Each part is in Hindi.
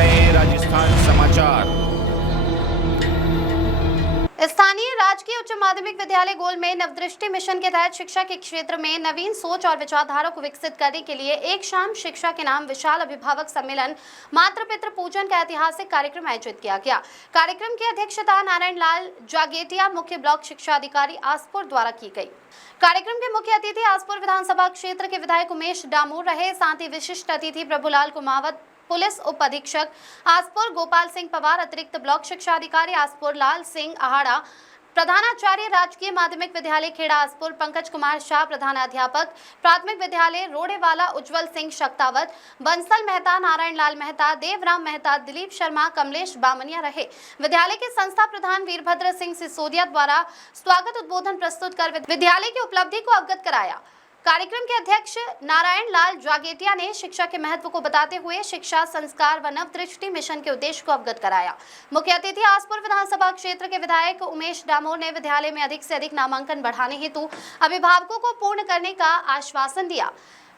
रहे हैं राजस्थान समाचार। स्थानीय राजकीय उच्च माध्यमिक विद्यालय गोल में नवदृष्टि मिशन के तहत शिक्षा के क्षेत्र में नवीन सोच और विचारधारा को विकसित करने के लिए एक शाम शिक्षा के नाम विशाल अभिभावक सम्मेलन मातृ पितृ पूजन का ऐतिहासिक कार्यक्रम आयोजित किया गया। कार्यक्रम की अध्यक्षता नारायण लाल जागेटिया मुख्य ब्लॉक शिक्षा अधिकारी आसपुर द्वारा की गई। कार्यक्रम के मुख्य अतिथि आसपुर विधानसभा क्षेत्र के विधायक उमेश डामोर रहे। साथ ही विशिष्ट अतिथि प्रभुलाल कुमावत, पुलिस उप अधीक्षक आसपुर गोपाल सिंह पवार, अतिरिक्त ब्लॉक शिक्षा अधिकारी आसपुर लाल सिंह आहाड़ा, प्रधानाचार्य राजकीय माध्यमिक विद्यालय खेड़ा आसपुर पंकज कुमार शाह, प्रधानाध्यापक प्राथमिक विद्यालय रोडेवाला उज्जवल सिंह शक्तावत, बंसल मेहता, नारायण लाल मेहता, देवराम मेहता, दिलीप शर्मा, कमलेश बामनिया रहे। विद्यालय के संस्था प्रधान वीरभद्र सिंह सिसोदिया द्वारा स्वागत उद्बोधन प्रस्तुत कर विद्यालय की उपलब्धि को अवगत कराया। कार्यक्रम के अध्यक्ष नारायण लाल जागेटिया ने शिक्षा के महत्व को बताते हुए शिक्षा, संस्कार व नवदृष्टि मिशन के उद्देश्य को अवगत कराया। मुख्य अतिथि आसपुर विधानसभा क्षेत्र के विधायक उमेश डामोर ने विद्यालय में अधिक से अधिक नामांकन बढ़ाने हेतु अभिभावकों को पूर्ण करने का आश्वासन दिया।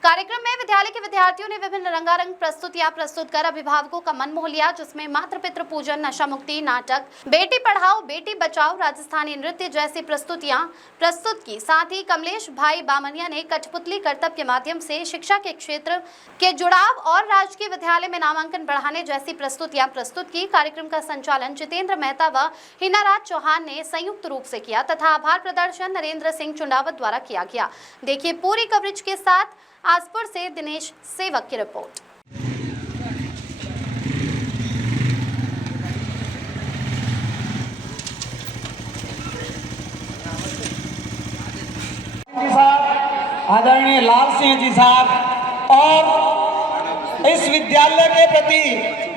कार्यक्रम में विद्यालय के विद्यार्थियों ने विभिन्न रंगारंग प्रस्तुतियां प्रस्तुत कर अभिभावकों का मन मोह लिया, जिसमें मातृ पितृ पूजन, नशा मुक्ति, नाटक, बेटी पढ़ाओ बेटी बचाओ, राजस्थानी नृत्य जैसी प्रस्तुतियां प्रस्तुत की। साथ ही कमलेश भाई बामनिया ने कठपुतली करतब के माध्यम से शिक्षा के क्षेत्र के जुड़ाव और राजकीय विद्यालय में नामांकन बढ़ाने जैसी प्रस्तुतियां प्रस्तुत की। कार्यक्रम का संचालन जितेंद्र मेहता व हिनाराज चौहान ने संयुक्त रूप से किया तथा आभार प्रदर्शन नरेंद्र सिंह चुंडावत द्वारा किया गया। देखिए पूरी कवरेज के साथ आसपुर से दिनेश सेवक की रिपोर्ट। आदरणीय लाल सिंह जी साहब, और इस विद्यालय के प्रति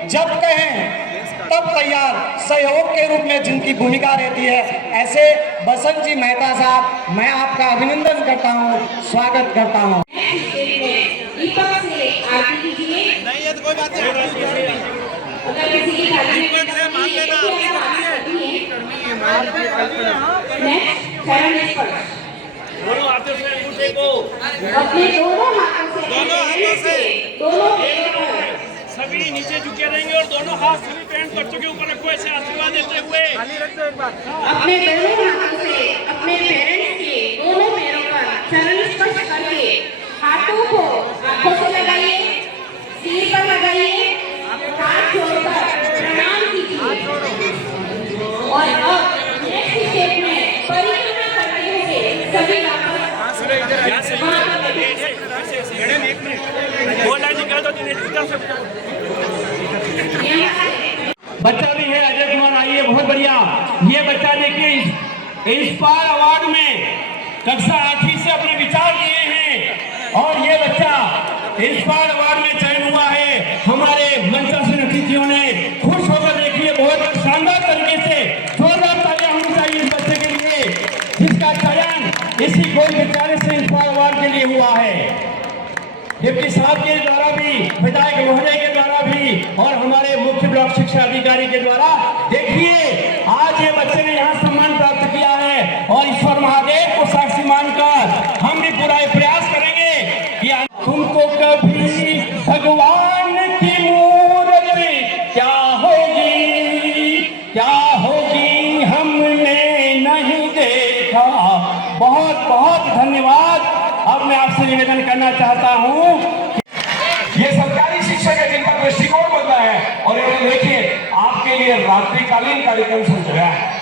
जब कहें तब तैयार सहयोग के रूप में जिनकी भूमिका रहती है, ऐसे बसंत जी मेहता साहब, मैं आपका अभिनंदन करता हूं, स्वागत करता हूं। नहीं है तो कोई बात नहीं, दोनों हाथों से अंगूठे को अपने दोनों हाथों से सभी नीचे झुके रहेंगे और दोनों हाथ सभी पैंट बच्चों के ऊपर रखो, ऐसे आशीर्वाद देते हुए अपने दोनों हाथों से अपने पेरेंट्स के दोनों पैरों पर चरण स्पर्श करके हाथों को आंखों से लगाइए, सिर पर लगाइए, हाथ जोड़कर प्रणाम कीजिए और अब नेक्स्ट स्टेप में परिक्रमा करते हुए सभी बच्चा भी है अजय कुमार, आइए, बहुत बढ़िया। ये बच्चा देखिए इंस्पायर अवार्ड में कक्षा 8वीं से अपने विचार दिए हैं और ये बच्चा इंस्पायर अवार्ड में चयन हुआ है। हमारे मंचन अतिथियों ने खुश होकर देखिए बहुत शानदार तरीके से जोरदार तालियां होनी चाहिए इस बच्चे के लिए, जिसका चयन इसी गोल विद्यालय से इंस्पायर अवार्ड के लिए हुआ है। डिप्टी साहब के द्वारा भी, विधायक महोदय के द्वारा भी और हमारे मुख्य ब्लॉक शिक्षा अधिकारी के द्वारा देखिए आज ये बच्चे ने यहाँ सम्मान प्राप्त किया है और ईश्वर महादेव को साक्षी मानकर हम भी पूरा प्रयास करेंगे कि तुमको कभी भगवान की मूर्ति क्या होगी हमने नहीं देखा। बहुत बहुत धन्यवाद। अब मैं आपसे निवेदन करना चाहता हूं, ये सरकारी शिक्षक है जिनका दृष्टिकोण बदला है और इन्हें देखिए आपके लिए रात्रिकालीन कार्यक्रम सजाया है।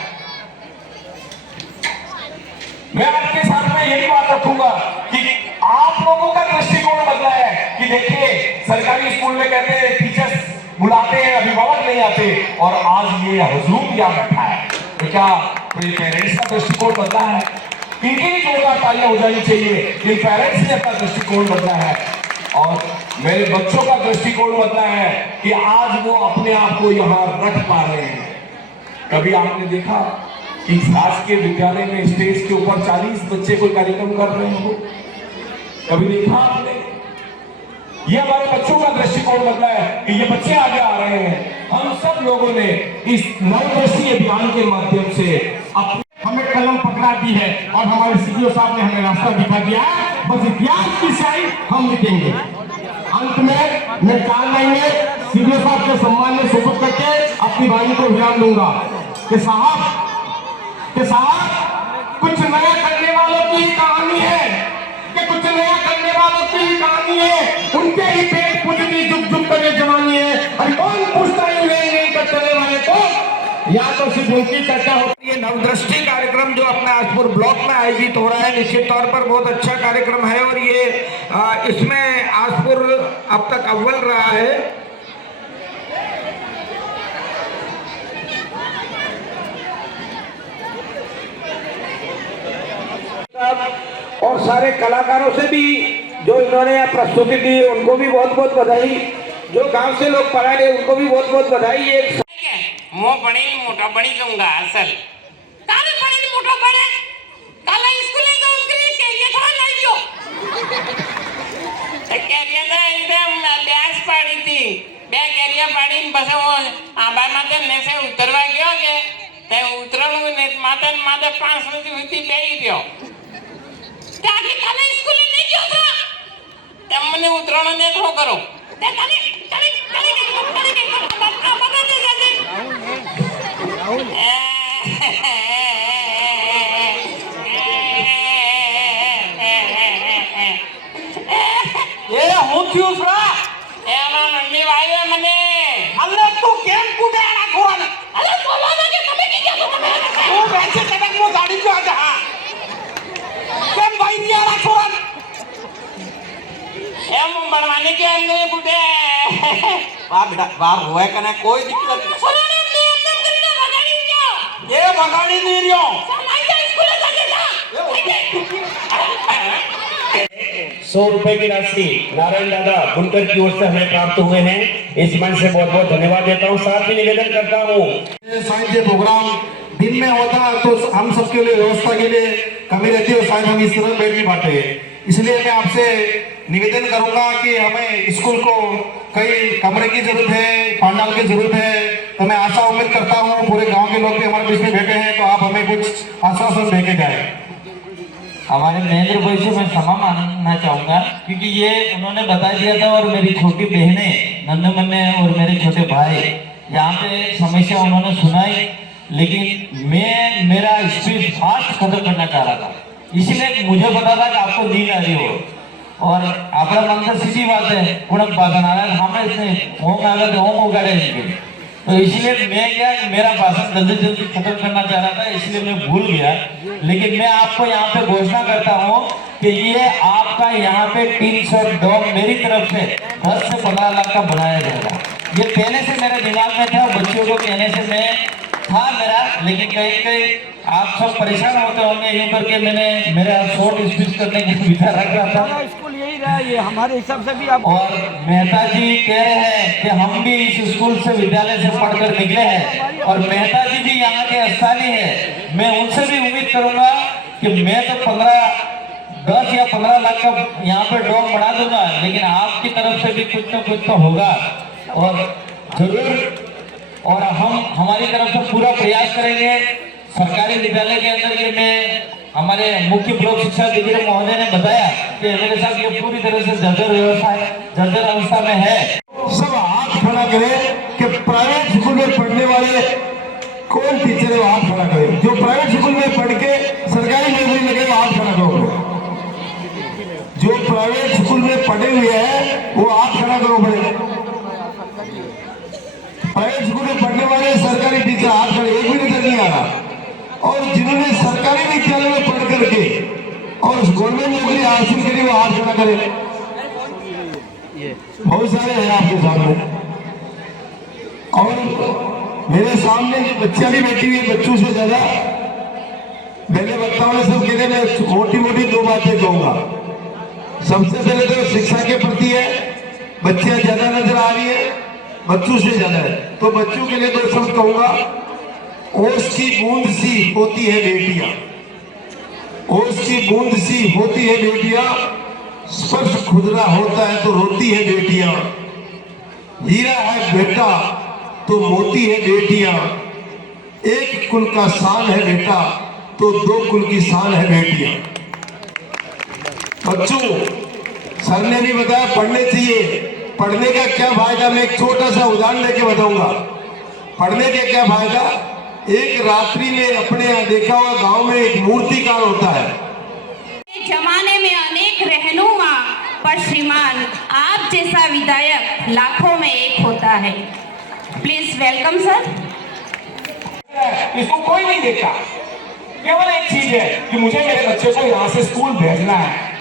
मैं आपके साथ में यही बात रखूंगा कि आप लोगों का दृष्टिकोण बदला है कि देखिए सरकारी स्कूल में कहते हैं टीचर्स बुलाते हैं, अभिभावक नहीं आते, और आज ये हुजूर यहाँ बैठा है, तो क्या पेरेंट्स का दृष्टिकोण बदला है? इनकी भी जोरदार तालियां हो जानी चाहिए। इन पेरेंट्स ने अपना दृष्टिकोण बदला है और मेरे बच्चों का दृष्टिकोण बदला है कि आज वो अपने आप को यहाँ रख पा रहे हैं। कभी आपने देखा कि शासकीय विद्यालय में स्टेज के ऊपर 40 बच्चे कोई कार्यक्रम कर रहे हो? कभी देखा आपने? ये हमारे बच्चों का दृष्टिकोण बदला है कि ये बच्चे आगे आ रहे हैं। हम सब लोगों ने इस नवदृष्टि अभियान के माध्यम से हमें कलम पकड़ा दी है और हमारे सीईओ साहब ने हमें रास्ता दिखा दिया है। बस इतिहास की स्याही हम लिखेंगे। अंत में मैं 4 महीने सीडीओ साहब के सम्मान में सुपुर्द करके अपनी वाणी को विराम दूंगा कि साहब कुछ नया करने वालों की ही कहानी है, कि कुछ नया करने वालों की ही कहानी है, उनके ही पेट पूजती जुग जुग करे जवानी है। और कौन पूछता है नहीं कर चले वाले को, या तो सिर्फ उनकी चर्चा होती है। नवदृष्टि कार्यक्रम जो अपने आजपुर ब्लॉक में आयोजित हो रहा है, निश्चित तौर पर बहुत अच्छा कार्यक्रम है और ये इसमें आजपुर अब तक अव्वल रहा है। और सारे कलाकारों से भी जो इन्होंने यहाँ प्रस्तुति दी उनको भी बहुत बहुत बधाई। जो गांव से लोग पढ़ा रहे उनको भी बहुत बहुत बधाई। एक मो बड़ी मोटा बड़ी जाऊंगा असल काले बड़ी मोटा बड़े काला स्कूल जाऊं के लिए कैरियर थोड़ा लाइयो कैरियर ना एकदम ब्यास पड़ी थी बे कैरियर पड़ी बस वो आबा माते ने से उतरवा गयो के ते उतरनु ने माते माते 5 मिनट हुई थी बेई गयो क्या के काले स्कूल नहीं गयो था ते मने उतरनु ने थो करो ते काले ये હું થયું છે એનો નંદી વાયો મને અલ્લે તું કેમ કૂટે આના ખોવાને અરે બોલો ને કે તમે કી ગયા તમે તું બેસે તને મો ગાડી જો આજા કેમ ભાઈ ની આના ખોવાને એમ બનવાની કે એમ નહીં બુડે વાહ બેટા વાહ હોય કને કોઈ દિક્કત નહીં સોનાને એમ કરીને બગાડી ગયો એ બગાડી નહીં રહ્યો સમાઈ જાય સ્કૂલે જજે જા 100 रुपए की राशि नारायण दादा बुनकर की ओर से हमें प्राप्त हुए हैं। इस मंच से बहुत बहुत धन्यवाद देता हूँ। साथ ही निवेदन करता हूँ साइंस प्रोग्राम दिन में होता तो हम सबके लिए व्यवस्था के लिए कमी रहती है और शायद हम इस तरह बैठ नहीं पाते। इसलिए मैं आपसे निवेदन करूंगा कि हमें स्कूल को कई कमरे की जरूरत है, पंडाल की जरूरत है। तो मैं आशा उम्मीद करता हूँ पूरे गांव के लोग भी हमारे बीच में बैठे हैं तो आप हमें कुछ आश्वासन देके जाए। हमारे महेंद्र भाई से मैं क्षमा मांगना चाहूंगा क्योंकि ये उन्होंने बता दिया था और मेरी छोटी बहनें नंदमन्ने और मेरे छोटे भाई यहाँ पे समस्या उन्होंने सुनाई, लेकिन मैं मेरा स्पीच फास्ट खत्म करना चाह रहा था। इसीलिए मुझे पता था कि आपको नींद आ रही हो और आपका मन से सीधी बात है उड़क भाषण आ रहा है हमें इसने होम आ गए होम उगाड़े तो इसलिए मैं क्या मेरा भाषण जल्दी जल्दी खत्म करना चाह रहा था, इसलिए मैं भूल गया। लेकिन मैं आपको यहाँ पे घोषणा करता हूँ कि ये आपका यहाँ पे 300 डॉग मेरी तरफ से 10 से 15 लाख का बनाया जाएगा। ये पहले से मेरे दिमाग में था, बच्चों को कहने से मैं था मेरा, लेकिन कहीं कहीं आप सब परेशान होते होंगे यूँ करके मैंने मेरा शॉर्ट स्पीच करने का विचार रख रहा था। स्कूल यही रहा, ये हमारे हिसाब से भी आप और मेहता जी कह रहे हैं कि हम भी इस स्कूल से विद्यालय से पढ़कर निकले हैं और मेहता जी भी यहाँ के स्थानीय है। मैं उनसे भी उम्मीद करूंगा कि मैं तो 10 या 15 लाख का यहाँ पे डॉग बना दूंगा, लेकिन आपकी तरफ से भी कुछ न कुछ तो होगा और जरूर, और हम हमारी तरफ से पूरा प्रयास करेंगे। सरकारी विद्यालय के अंदर ये मैं हमारे मुख्य ब्लॉक शिक्षा अधिकारी महोदय ने बताया कि मेरे साथ ये पूरी तरह से जर्जर अवस्था में है। सब हाथ खड़ा करें कि प्राइवेट स्कूल में पढ़ने वाले कौन टीचर है वो हाथ खड़ा करे। जो प्राइवेट स्कूल में पढ़ के सरकारी नौकरी लगे वो हाथ खड़ा करो। जो प्राइवेट स्कूल में पढ़े हुए हैं वो हाथ खड़ा करो। बड़े प्राइवेट स्कूल में पढ़ने वाले सरकारी टीचर हाथ खड़े, एक भी नजर नहीं आ रहा। और जिन्होंने सरकारी विद्यालय में पढ़ करके और गवर्नमेंट नौकरी हासिल करी वो हाथ खड़ा करे। बहुत सारे हैं आपके सामने और मेरे सामने जो बच्चियां भी बैठी हुई है, बच्चों से ज्यादा मैंने वक्ताओं ने सब कहने में मोटी मोटी 2 बातें कहूंगा। सबसे पहले तो शिक्षा के प्रति है, बच्चियां ज्यादा नजर आ रही है, बच्चों से ज्यादा है, तो बच्चों के लिए 2 शब्द कहूंगा। ओस की बूंद सी होती है बेटियां, ओस की बूंद सी होती है बेटियां, स्पर्श खुदरा होता है तो रोती है बेटियां। हीरा है बेटा तो मोती है बेटियां, एक कुल का शान है बेटा तो 2 कुल की शान है बेटियां। बच्चों, सर ने भी बताया पढ़ने चाहिए, पढ़ने का क्या फायदा, मैं एक छोटा सा उदाहरण लेके बताऊंगा। पढ़ने के क्या फायदा, एक रात्रि में अपने यहाँ देखा हुआ गांव में एक मूर्तिकार होता है। जमाने में अनेक रहनुमा, पर श्रीमान आप जैसा विधायक लाखों में एक होता है। Please welcome sir. इसको कोई नहीं देखता। केवल एक चीज है कि मुझे मेरे बच्चे को यहाँ से स्कूल भेजना है।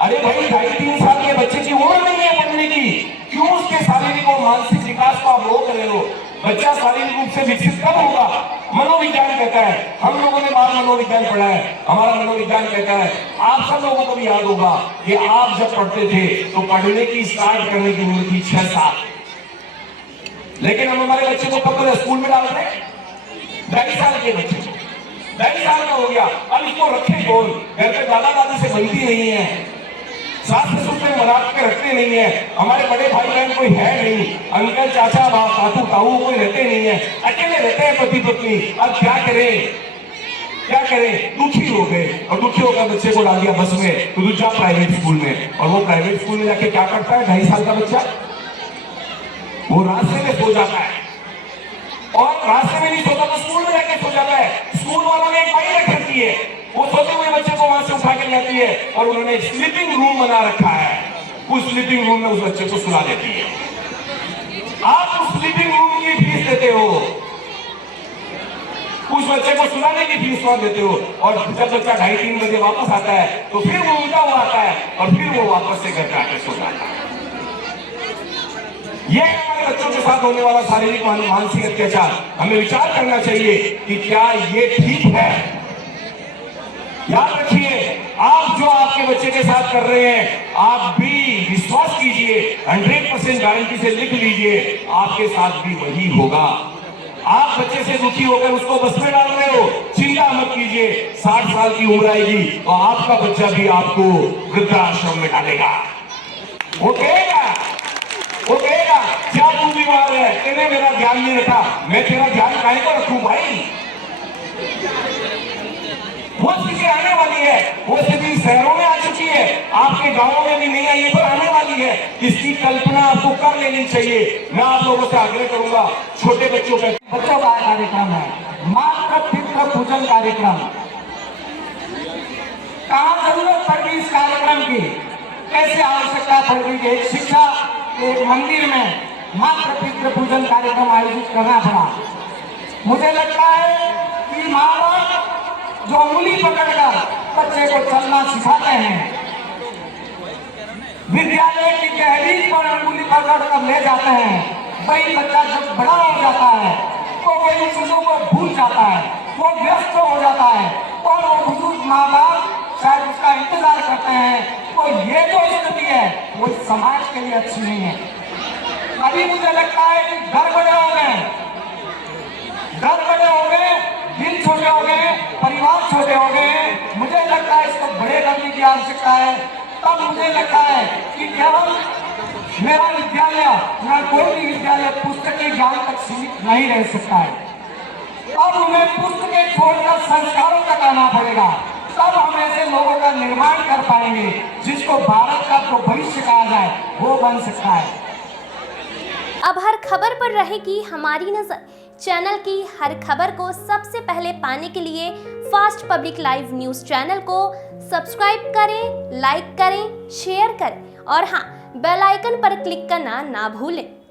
अरे भाई 2.5-3 साल के बच्चे की उम्र नहीं है पढ़ने की, क्यों उसके शारीरिक और मानसिक विकास को आप रोक रहे हो? बच्चा शारीरिक रूप से विकसित कब होगा? मनोविज्ञान कहता है, हम लोगों ने बाल मनोविज्ञान पढ़ा है, हमारा मनोविज्ञान कहता है, आप सब लोगों को भी याद होगा कि आप जब पढ़ते थे तो पढ़ने की स्टार्ट करने की उम्र थी 6 साल। लेकिन हम हमारे बच्चे को कब स्कूल में डाल रहे हैं? 2.5 साल के बच्चे को, 2.5 साल का हो गया। अब इसको रखे कौन? घर पे दादा दादी से बनती नहीं है, सास ससुर से मना के रखते नहीं है, हमारे बड़े भाई बहन कोई है नहीं, अंकल चाचा काकू ताऊ कोई रहते नहीं है, अकेले रहते हैं पति पत्नी। अब क्या करें, क्या करें? दुखी हो गए, और दुखी होकर बच्चे को डाल दिया बस में, तो दूसरा प्राइवेट स्कूल में। और वो प्राइवेट स्कूल में जाके क्या करता है? 2.5 साल का बच्चा वो रास्ते में सो जाता है, और रास्ते में नहीं सोता तो स्कूल में जाके सो जाता है। स्कूल वालों ने एक बाइक रख रखी है, वो सोते हुए बच्चे को वहां से उठा के लाती है, और उन्होंने एक स्लीपिंग रूम बना रखा है। उस स्लीपिंग रूम में उस बच्चे को सुला देती है। आप उस स्लीपिंग रूम की फीस देते हो, उस बच्चे को सुलाने की फीस कौन देते हो? और जब बच्चा 2:30-3 बजे वापस आता है तो फिर वो उल्टा हुआ आता है, और फिर वो वापस से घर पे आके सो जाता है। ये हमारे बच्चों के साथ होने वाला शारीरिक मानसिक अत्याचार। हमें विचार करना चाहिए कि क्या ये ठीक है? याद रखिए, आप जो आपके बच्चे के साथ कर रहे हैं, आप भी विश्वास कीजिए, 100% गारंटी से लिख लीजिए, आपके साथ भी वही होगा। आप बच्चे से दुखी होकर उसको बस में डाल रहे हो, चिंता मत कीजिए, 60 साल की उम्र आएगी तो आपका बच्चा भी आपको वृद्धाश्रम में डालेगा। वो कहेगा क्या तू बीमार है, तेने मेरा ध्यान नहीं रखा, मैं तेरा ध्यान काहे को रखूं भाई? वो स्थिति आने वाली है, वो स्थिति शहरों में आ चुकी है, आपके गांवों में भी नहीं आई है, पर आने वाली है। इसकी कल्पना आपको कर लेनी चाहिए। मैं आप लोगों से आग्रह करूंगा, छोटे बच्चों का कार्यक्रम है, मात्र पितृ पूजन कार्यक्रम। कहाँ जरूरत पड़ गई इस कार्यक्रम की, कैसे आवश्यकता पड़ गई? एक शिक्षा, एक मंदिर में मात्र पितृ पूजन कार्यक्रम आयोजित करना पड़ा। मुझे लगता है कि माँ बाप जो उंगली पकड़कर बच्चे को चलना सिखाते हैं, विद्यालय की दहलीज पर उंगली पकड़कर ले जाते हैं, वही बच्चा जब बड़ा हो जाता है तो वही चीजों को भूल जाता है, वो व्यस्त हो जाता है, और वो बुजुर्ग माँ बाप शायद उसका इंतजार करते हैं। तो ये जो स्थिति है वो समाज के लिए अच्छी नहीं है। अभी मुझे लगता है कि घर बड़े हो गए, दिल छोटे हो गए, परिवार छोटे हो गए। मुझे लगता है इसको बड़े करने की आवश्यकता है। तब मुझे लगता है कि केवल मेरा विद्यालय या कोई भी विद्यालय पुस्तकीय ज्ञान तक सीमित नहीं रह सकता है। अब हमें पुस्तकें छोड़कर संस्कारों तक आना पड़ेगा, तब हम ऐसे लोगों का निर्माण कर पाएंगे जिसको भारत का तो भविष्य कहा जाए, वो बन सकता है। अब हर खबर पर रहेगी हमारी नजर। चैनल की हर खबर को सबसे पहले पाने के लिए fast public live news channel को सब्सक्राइब करें, लाइक करें, शेयर करें और हाँ, बेल आइकन पर क्लिक करना ना भूलें।